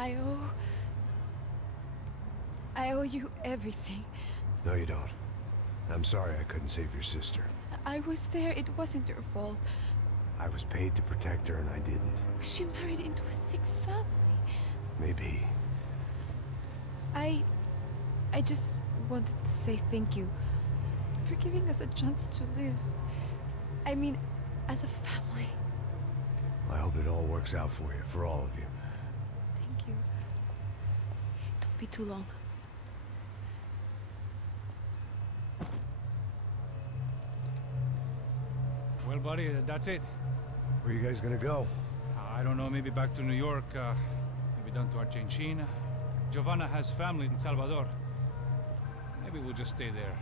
I owe you everything. No, you don't. I'm sorry I couldn't save your sister. I was there. It wasn't your fault. I was paid to protect her and I didn't. She married into a sick family. Maybe. I just wanted to say thank you for giving us a chance to live. I mean, as a family. I hope it all works out for you, for all of you. Thank you. Don't be too long. Well, buddy, that's it. Where are you guys gonna go? I don't know, maybe back to New York, maybe down to Argentina. Giovanna has family in Salvador. Maybe we'll just stay there.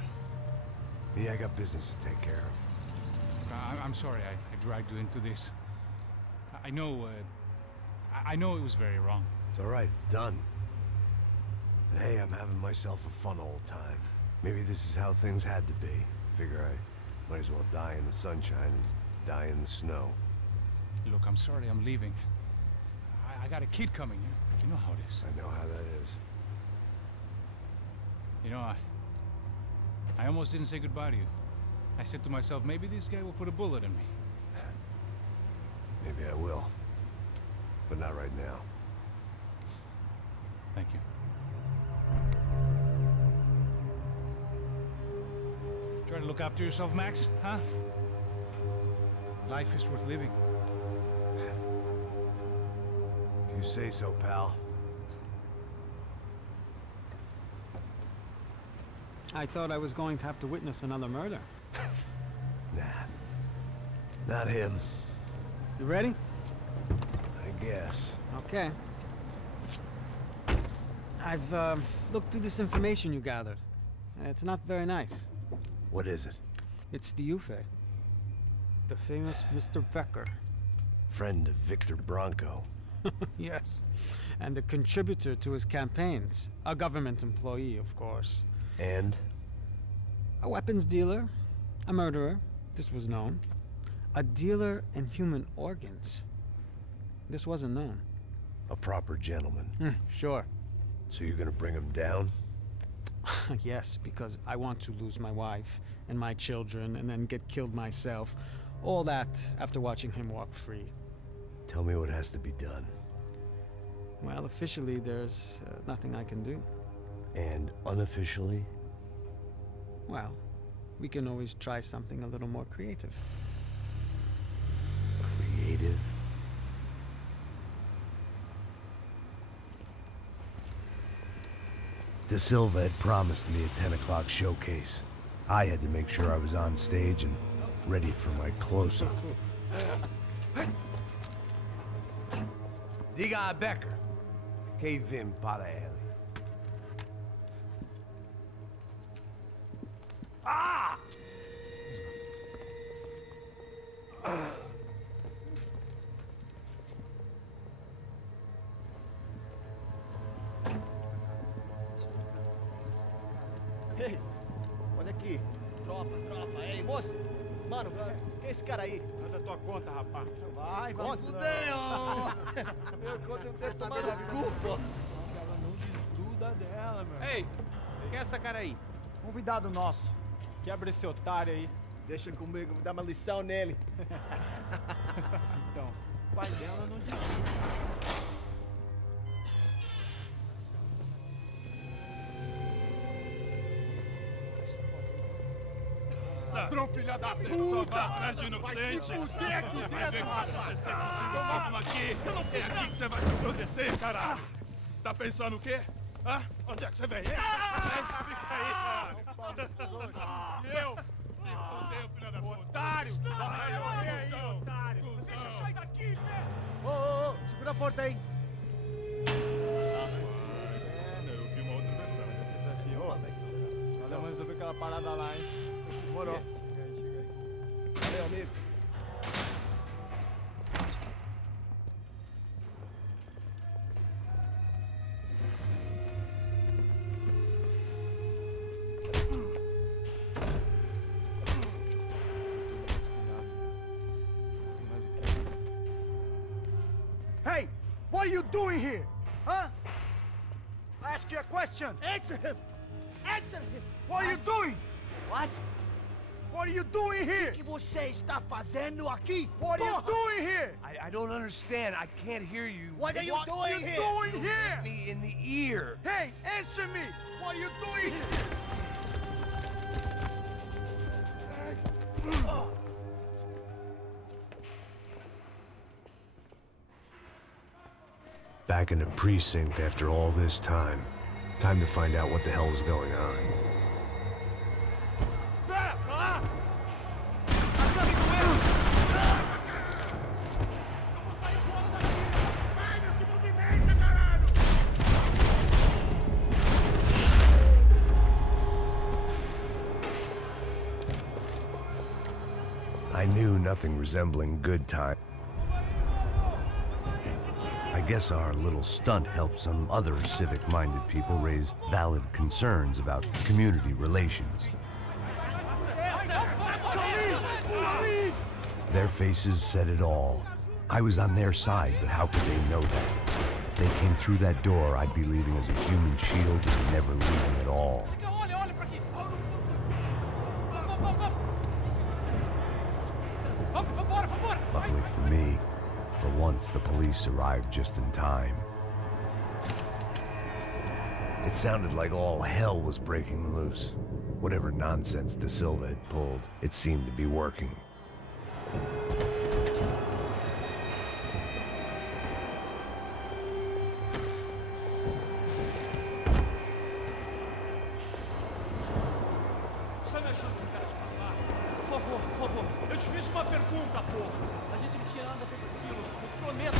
Me, I got business to take care of. I'm sorry I dragged you into this. I know it was very wrong. It's all right, it's done. And hey, I'm having myself a fun old time. Maybe this is how things had to be. Figure I might as well die in the sunshine as die in the snow. Look, I'm sorry I'm leaving. I got a kid coming. You know how it is. I know how that is. You know, I almost didn't say goodbye to you. I said to myself, maybe this guy will put a bullet in me. Maybe I will. But not right now. Thank you. Try to look after yourself, Max, huh? Life is worth living. If you say so, pal. I thought I was going to have to witness another murder. Nah. Not him. You ready? I guess. Okay. I've looked through this information you gathered. It's not very nice. What is it? It's the Ufe. The famous Mr. Becker. Friend of Victor Bronco. Yes. And a contributor to his campaigns. A government employee, of course. And? A weapons dealer. A murderer. This was known. A dealer in human organs. This wasn't known. A proper gentleman. Sure. So you're gonna bring him down? Yes, because I want to lose my wife and my children and then get killed myself. All that after watching him walk free. Tell me what has to be done. Well, officially there's nothing I can do. And unofficially? Well, we can always try something a little more creative. Creative? De Silva had promised me a 10 o'clock showcase. I had to make sure I was on stage and ready for my close-up. Diga a Becker. Que vim para ele. Ah! Ei, olha aqui. Tropa. Ei, moço. Mano, quem é esse cara aí? Manda tua conta, rapaz. Vai se fuder, Meu conta eu quero saber no cu, pô. Ela não desgruda dela, meu. Ei, quem é essa cara aí? Convidado nosso. Quebra esse otário aí. Deixa comigo, vou dar uma lição nele. Então, o pai dela não desgruda. Ladrão, filha da puta! Vai atrás de inocente! Vai ver o que vai acontecer contigo, vamos aqui! É aqui que você vai se proteger, caralho! Tá pensando o quê? Hã? Onde é que você vem? Fica aí, caralho! Eu? Se fodeu, filha da puta! Otário! Vai morrer aí, otário! Deixa eu sair daqui, né? Ô, segura a porta aí! Eu vi uma outra versão. Valeu, mas resolver aquela parada lá, hein? Demorou. Chega aí. Valeu, amigo. Hey! What are you doing here? Huh? I ask you a question. Answer him! Answer him! What are you doing? What? What are you doing here? O que você está fazendo aqui? What are you doing here? I don't understand. I can't hear you. What are you What doing are you here? doing You here? hit me in the ear. Hey, answer me! What are you doing here? Back in the precinct after all this time. Time to find out what the hell was going on. I knew nothing resembling good time. I guess our little stunt helped some other civic-minded people raise valid concerns about community relations. Their faces said it all. I was on their side, but how could they know that? If they came through that door, I'd be leaving as a human shield and never leaving at all. Luckily for me, for once the police arrived just in time. It sounded like all hell was breaking loose. Whatever nonsense De Silva had pulled, it seemed to be working. Você me achando com cara de falar? Por favor, eu te fiz uma pergunta, porra. A gente não tinha nada feito aquilo, eu te prometo.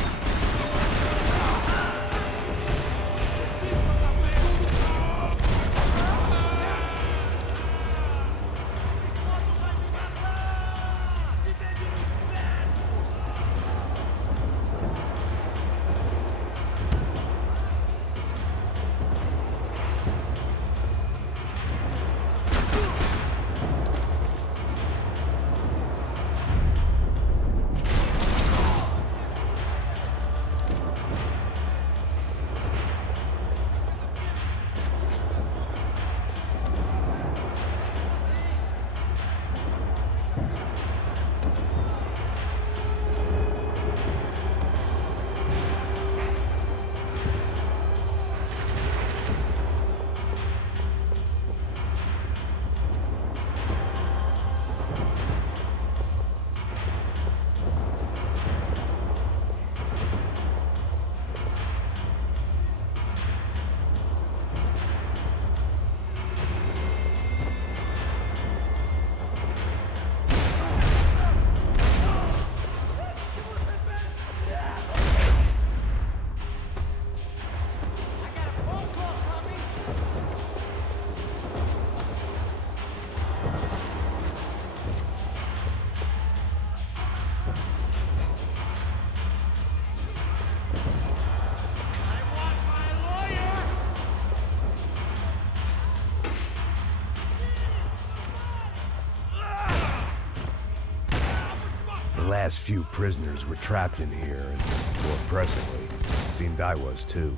The last few prisoners were trapped in here, and more pressingly, seemed I was too.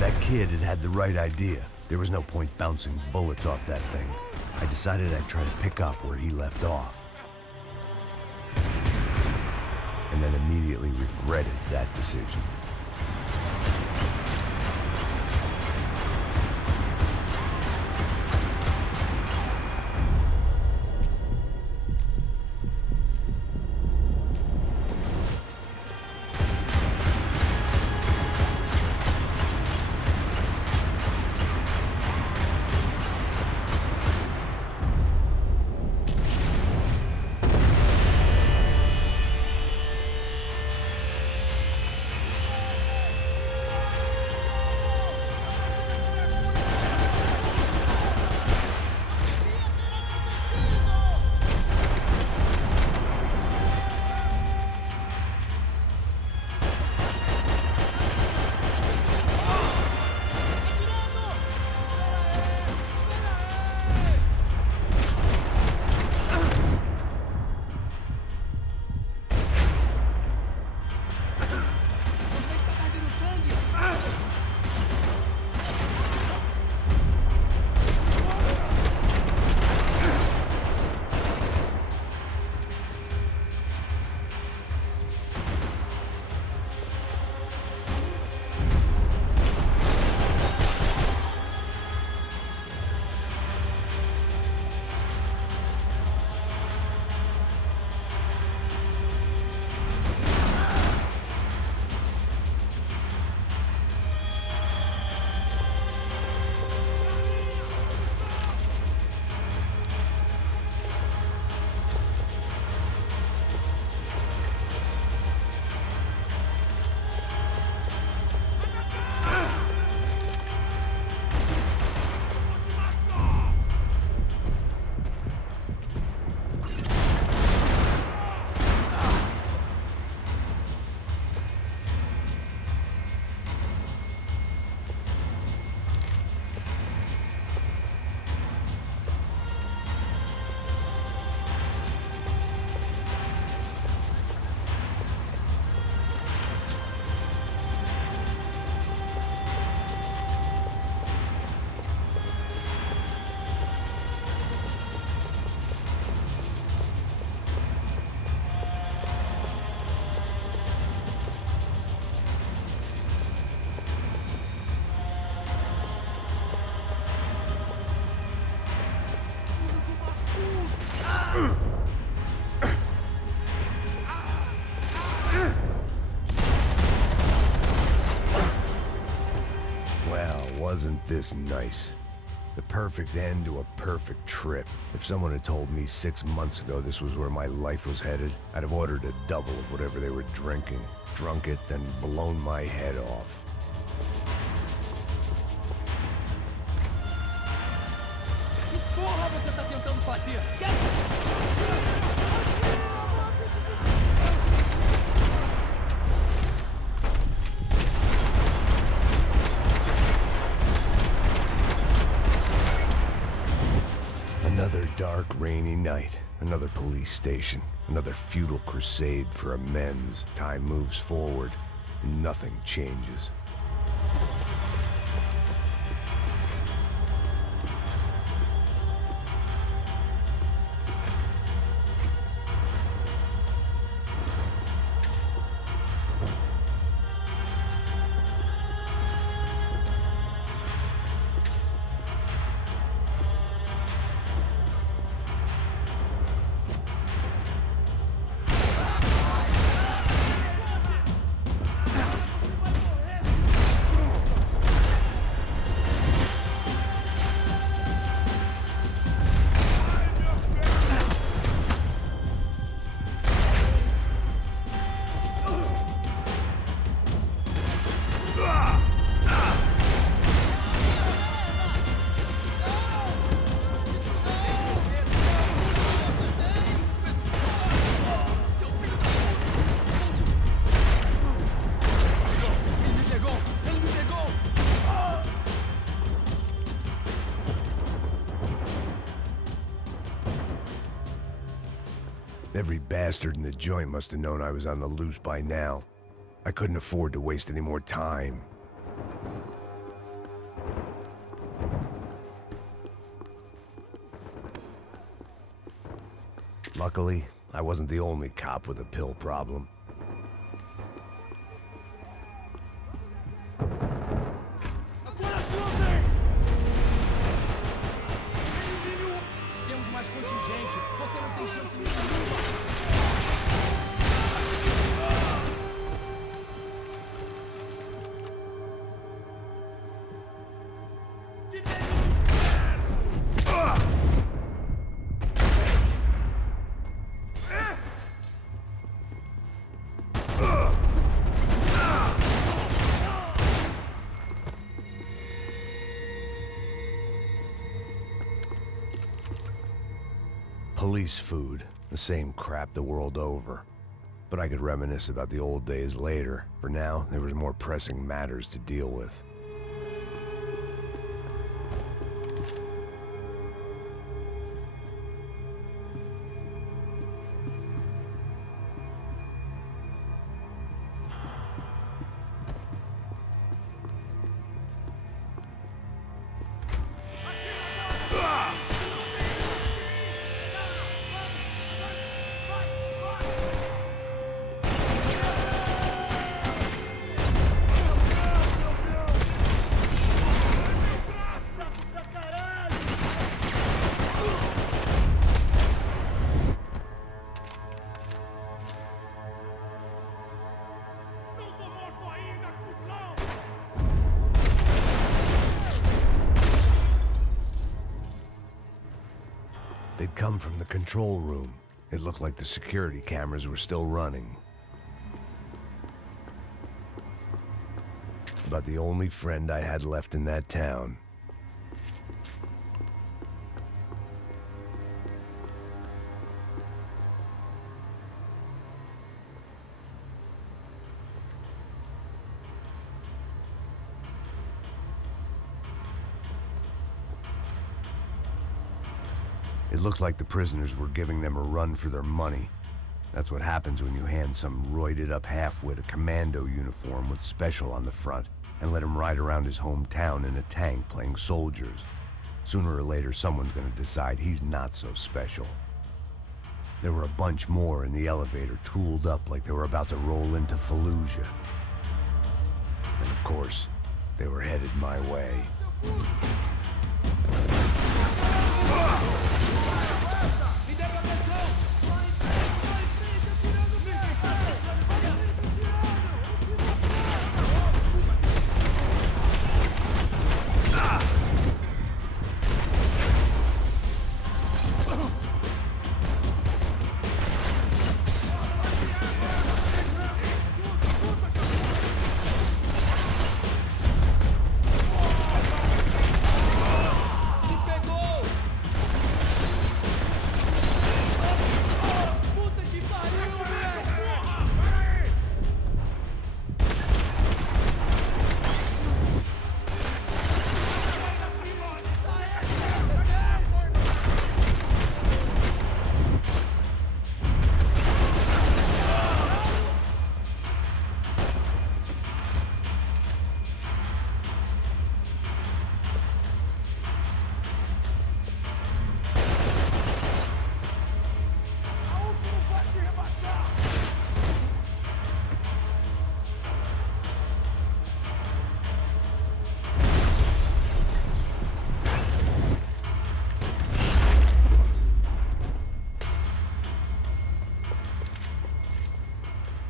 That kid had had the right idea. There was no point bouncing bullets off that thing. I decided I'd try to pick up where he left off. And then immediately regretted that decision. Wasn't this nice? The perfect end to a perfect trip. If someone had told me 6 months ago this was where my life was headed, I'd have ordered a double of whatever they were drinking, drunk it, then blown my head off. Que porra você tá tentando fazer? Another dark, rainy night. Another police station. Another futile crusade for amends. Time moves forward. Nothing changes. Every bastard in the joint must have known I was on the loose by now. I couldn't afford to waste any more time. Luckily, I wasn't the only cop with a pill problem. Temos mais contingente. Você não tem chance nenhuma. Police food, the same crap the world over. But I could reminisce about the old days later. For now, there was more pressing matters to deal with. They'd come from the control room. It looked like the security cameras were still running. About the only friend I had left in that town. It looked like the prisoners were giving them a run for their money. That's what happens when you hand some roided-up half-wit a commando uniform with special on the front and let him ride around his hometown in a tank playing soldiers. Sooner or later, someone's gonna decide he's not so special. There were a bunch more in the elevator, tooled up like they were about to roll into Fallujah. And of course, they were headed my way.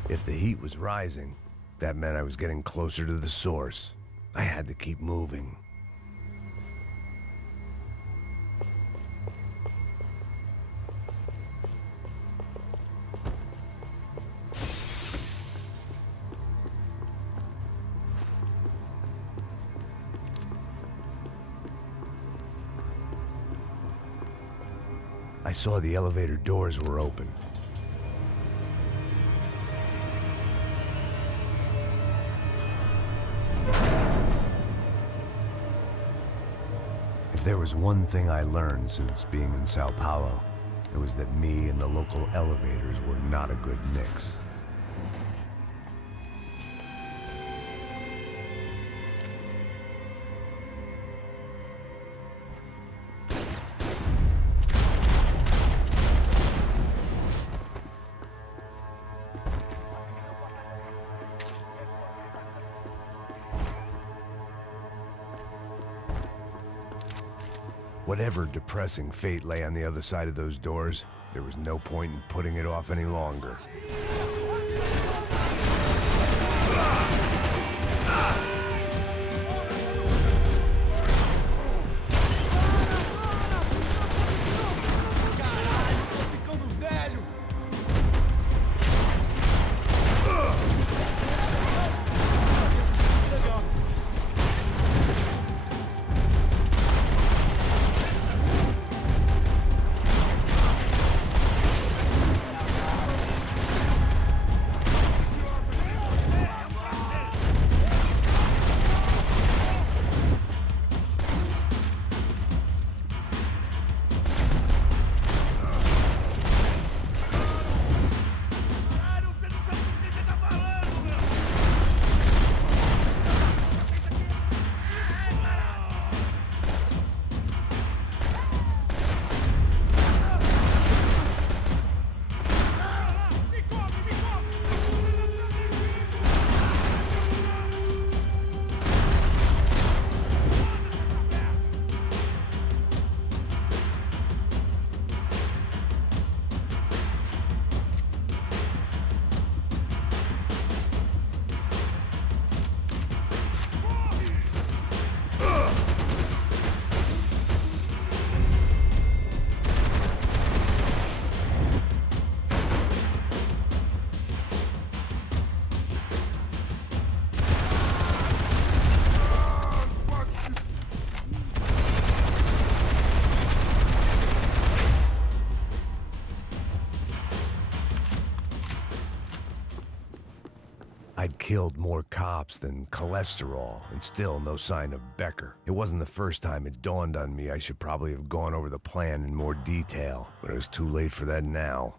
If the heat was rising, that meant I was getting closer to the source. I had to keep moving. I saw the elevator doors were open. If there was one thing I learned since being in Sao Paulo, it was that me and the local elevators were not a good mix. Whatever depressing fate lay on the other side of those doors, there was no point in putting it off any longer. I'd killed more cops than cholesterol, and still no sign of Becker. It wasn't the first time it dawned on me I should probably have gone over the plan in more detail, but it was too late for that now.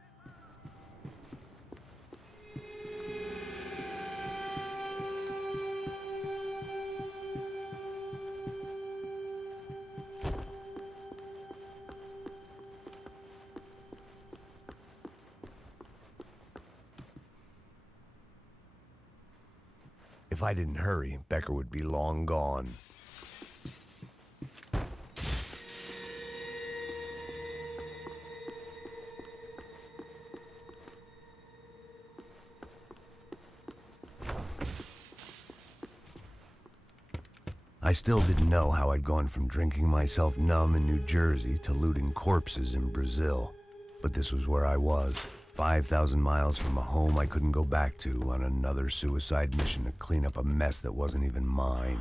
If I didn't hurry, Becker would be long gone. I still didn't know how I'd gone from drinking myself numb in New Jersey to looting corpses in Brazil. But this was where I was. 5,000 miles from a home I couldn't go back to on another suicide mission to clean up a mess that wasn't even mine.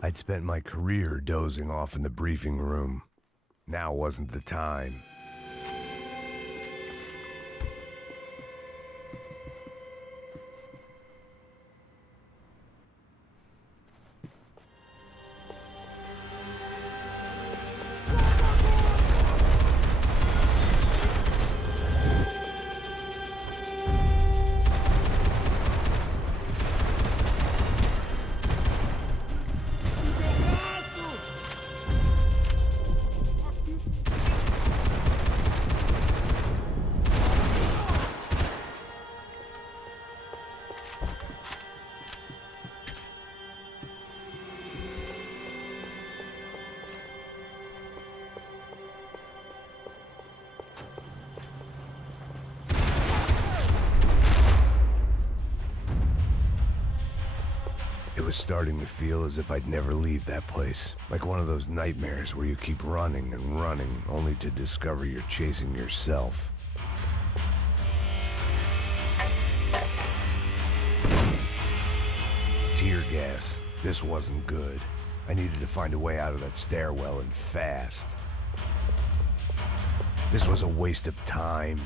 I'd spent my career dozing off in the briefing room. Now wasn't the time. It was starting to feel as if I'd never leave that place. Like one of those nightmares where you keep running and running, only to discover you're chasing yourself. Tear gas. This wasn't good. I needed to find a way out of that stairwell, and fast. This was a waste of time.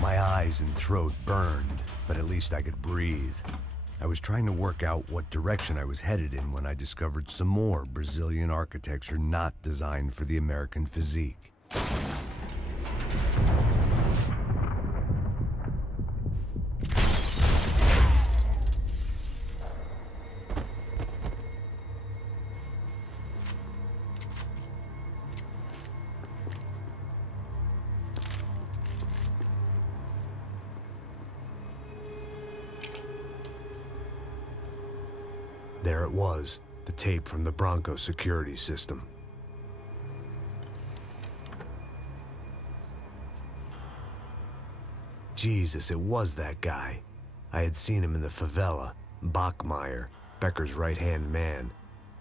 My eyes and throat burned, but at least I could breathe. I was trying to work out what direction I was headed in when I discovered some more Brazilian architecture not designed for the American physique. There it was, the tape from the Bronco security system. Jesus, it was that guy. I had seen him in the favela. Bachmeyer, Becker's right-hand man.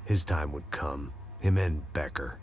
His time would come. Him and Becker.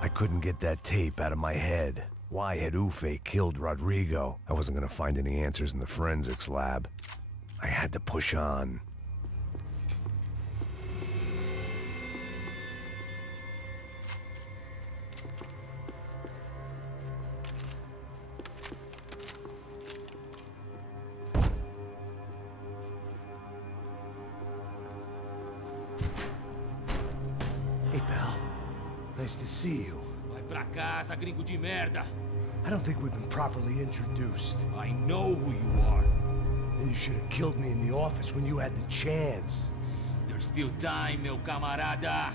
I couldn't get that tape out of my head. Why had Ufe killed Rodrigo? I wasn't gonna find any answers in the forensics lab. I had to push on. Hey, pal. Nice to see you. Vai pra casa, gringo de merda. I don't think we've been properly introduced. I know who you are. And you should have killed me in the office when you had the chance. There's still time, meu camarada.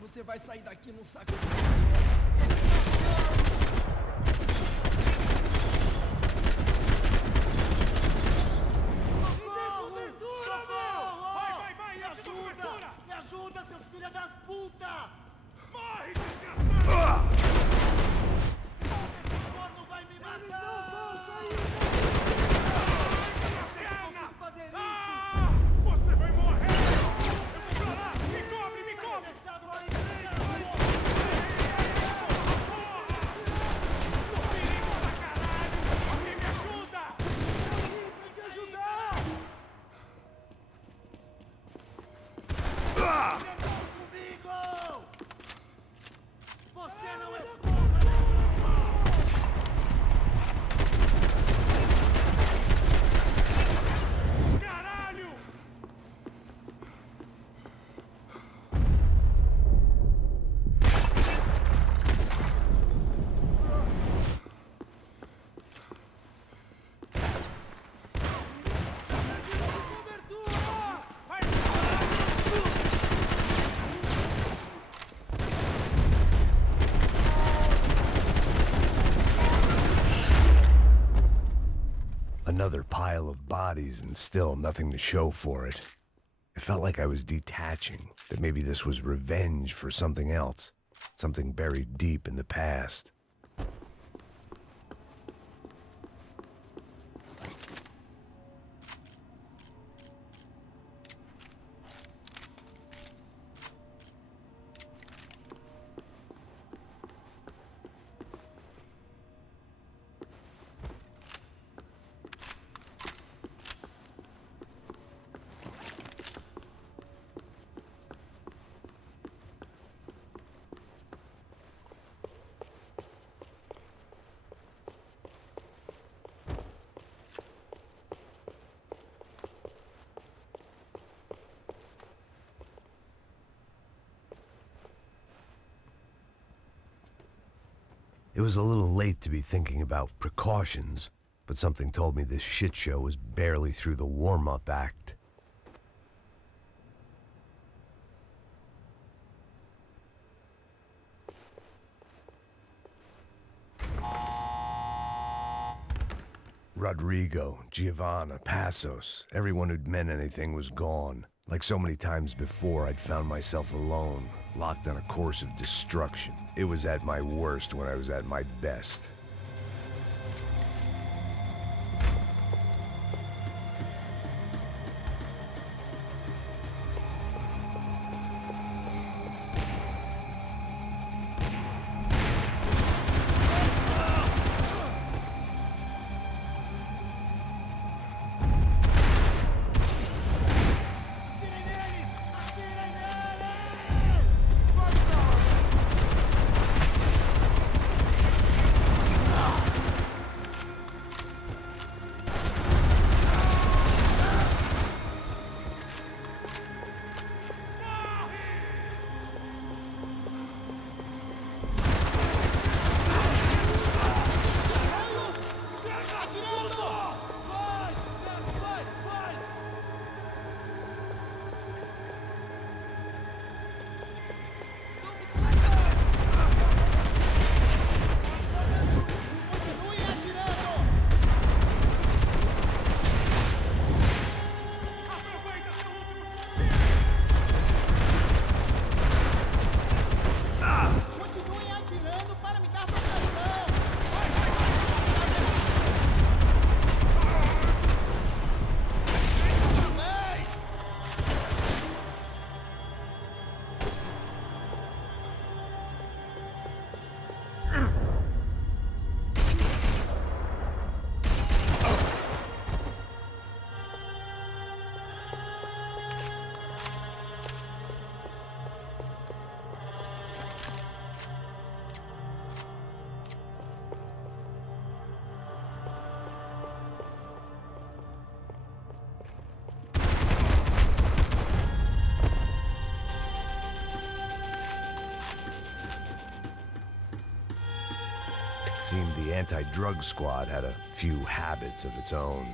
Você vai sair daqui num saco de Vai! Me ajuda, seus filhos das putas! Morre, desgraçado! Esse corno vai me matar! Eles não vão sair! Eu não consigo fazer isso! Você vai morrer! Eu vou pra lá! Me cobre! Perigo pra caralho! Alguém me ajuda! Pra te ajudar! Deixa comigo! Another pile of bodies and still nothing to show for it. It felt like I was detaching, that maybe this was revenge for something else, something buried deep in the past. It was a little late to be thinking about precautions, but something told me this shit show was barely through the warm-up act. Rodrigo, Giovanna, Passos, everyone who'd meant anything was gone. Like so many times before, I'd found myself alone, locked on a course of destruction. It was at my worst when I was at my best. Seemed the anti-drug squad had a few habits of its own.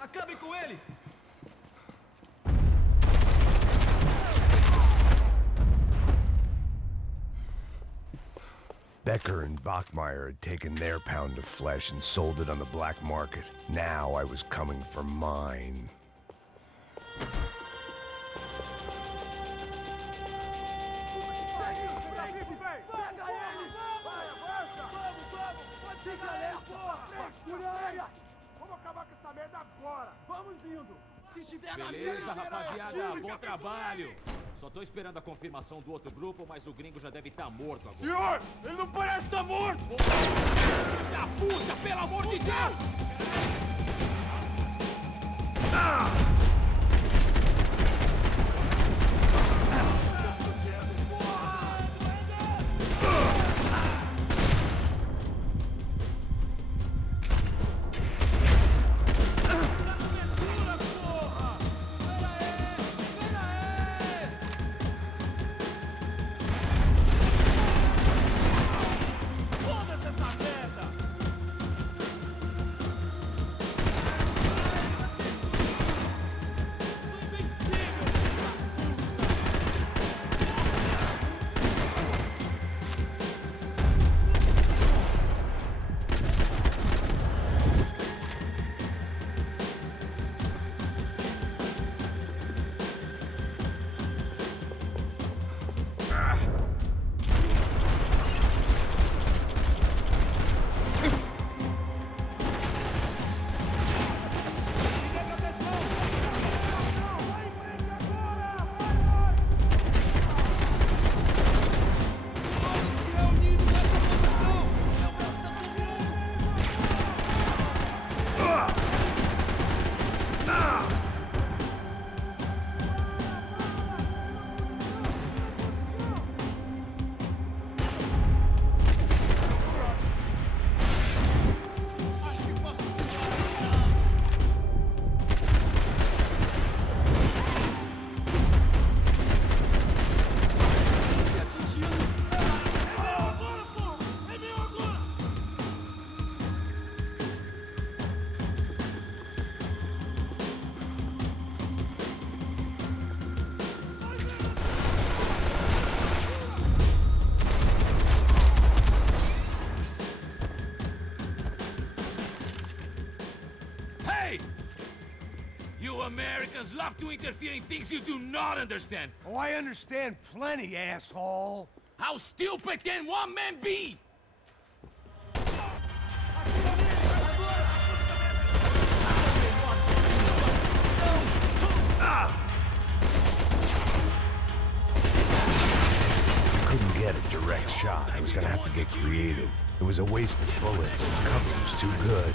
Acabem com ele! Becker and Bachmeyer had taken their pound of flesh and sold it on the black market. Now I was coming for mine. Beleza, rapaziada, bom trabalho. Só tô esperando a confirmação do outro grupo, mas o gringo já deve estar morto agora. Senhor, ele não parece estar morto! Filho da puta, pelo amor de Deus! Americans love to interfere in things you do not understand. Oh, I understand plenty, asshole. How stupid can one man be? I couldn't get a direct shot. I was gonna have to get creative. It was a waste of bullets. His cover was too good.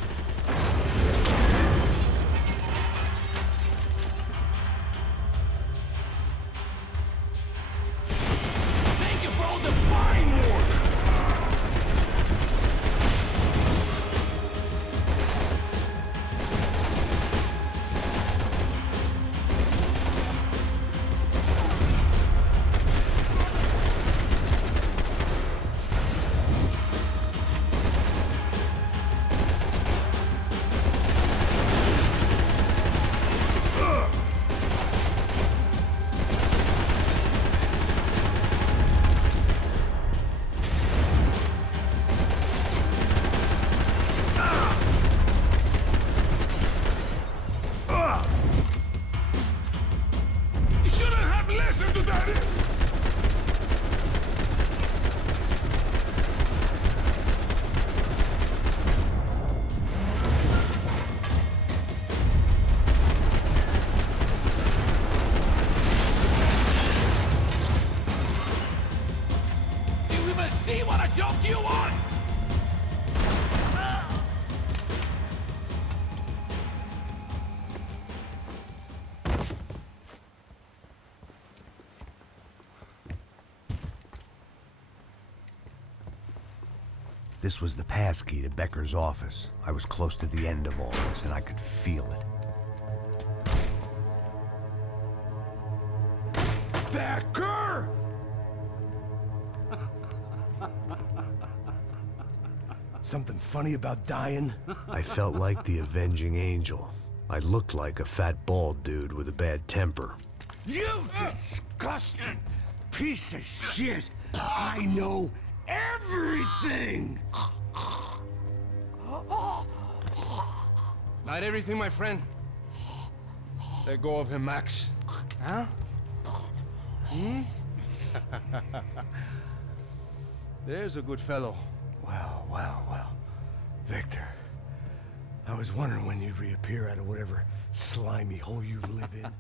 This was the passkey to Becker's office. I was close to the end of all this, and I could feel it. Becker! Something funny about dying? I felt like the avenging angel. I looked like a fat bald dude with a bad temper. You disgusting piece of shit! I know everything! Not everything, my friend. Let go of him, Max. Huh? Hmm? There's a good fellow. Well. Victor, I was wondering when you'd reappear out of whatever slimy hole you live in.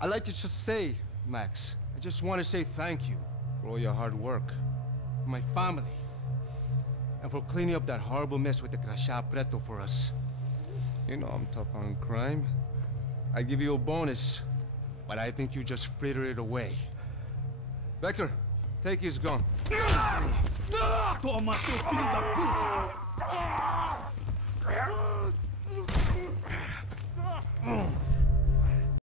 I'd like to just say, Max, I just want to say thank you for all your hard work, for my family, and for cleaning up that horrible mess with the Crachá Preto for us. You know I'm tough on crime. I give you a bonus, but I think you just frittered it away. Becker, take his gun. Toma, seu filho da puta!